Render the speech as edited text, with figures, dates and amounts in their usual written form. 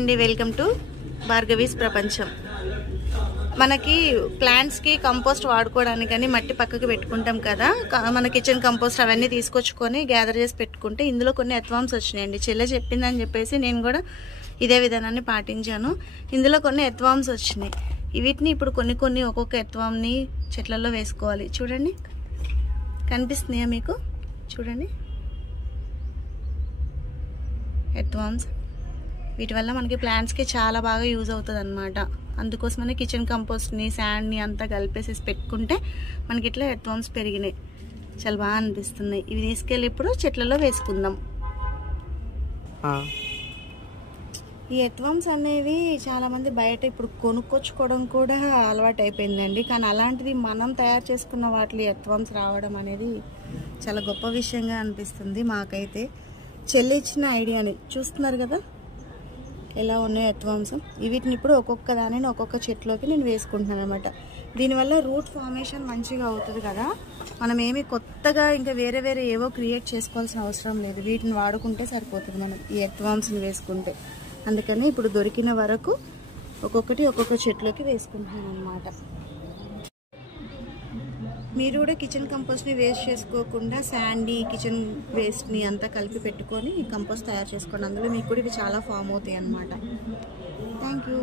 అండి, welcome to Bhargavi's ప్రపంచం. మనకి ప్లాంట్స్కి కంపోస్ట్ వాడుకోవడానికని మట్టి పక్కకి పెట్టుకుంటాం కదా, మన కిచెన్ కంపోస్ట్ అవన్నీ తీసుకొచ్చుకొని గ్యాదర్ చేసి పెట్టుకుంటే ఇందులో కొన్ని ఎర్త్వార్మ్స్ వచ్చినాయండి. చెల్లె చెప్పిందని చెప్పేసి నేను కూడా ఇదే విధానాన్ని పాటించాను. ఇందులో కొన్ని ఎర్త్వార్మ్స్ వచ్చినాయి. వీటిని ఇప్పుడు కొన్ని ఒక్కొక్క ఎర్త్వార్మ్ని చెట్లలో వేసుకోవాలి. చూడండి, కనిపిస్తున్నాయా మీకు? చూడండి, ఎర్త్వార్మ్స్. వీటి వల్ల మనకి ప్లాంట్స్కి చాలా బాగా యూజ్ అవుతుంది అనమాట. అందుకోసమని కిచెన్ కంపోస్ట్ని, శాండ్ని అంతా కలిపేసేసి పెట్టుకుంటే మనకి ఇట్లా ఎర్త్వార్మ్స్ పెరిగినాయి. చాలా బాగా అనిపిస్తున్నాయి. ఇవి తీసుకెళ్ళి ఇప్పుడు చెట్లలో వేసుకుందాం. ఈ ఎర్త్వార్మ్స్ అనేవి చాలామంది బయట ఇప్పుడు కొనుక్కొచ్చుకోవడం కూడా అలవాటు అయిపోయిందండి. కానీ అలాంటిది మనం తయారు చేసుకున్న వాటిలో ఎర్త్వార్మ్స్ రావడం అనేది చాలా గొప్ప విషయంగా అనిపిస్తుంది మాకైతే. చెల్లి ఇచ్చిన ఐడియాని చూస్తున్నారు కదా ఎలా ఉన్నాయో ఎర్త్వార్మ్స్. వీటిని ఇప్పుడు ఒక్కొక్క దానిని ఒక్కొక్క చెట్లోకి నేను వేసుకుంటున్నాను అనమాట. దీనివల్ల రూట్ ఫార్మేషన్ మంచిగా అవుతుంది కదా. మనం ఏమి కొత్తగా ఇంకా వేరే ఏవో క్రియేట్ చేసుకోవాల్సిన అవసరం లేదు. వీటిని వాడుకుంటే సరిపోతుంది మనం ఈ ఎర్త్వార్మ్స్ని వేసుకుంటే. అందుకని ఇప్పుడు దొరికిన వరకు ఒక్కొక్క చెట్లోకి వేసుకుంటున్నాను అనమాట. మీరు కూడా కిచెన్ కంపోస్ట్ని వేస్ట్ చేసుకోకుండా శాండీ కిచెన్ వేస్ట్ని అంతా కలిపి పెట్టుకొని కంపోస్ట్ తయారు చేసుకోండి. అందులో మీకు కూడా ఇవి చాలా ఫామ్ అవుతాయి అన్నమాట. Thank you.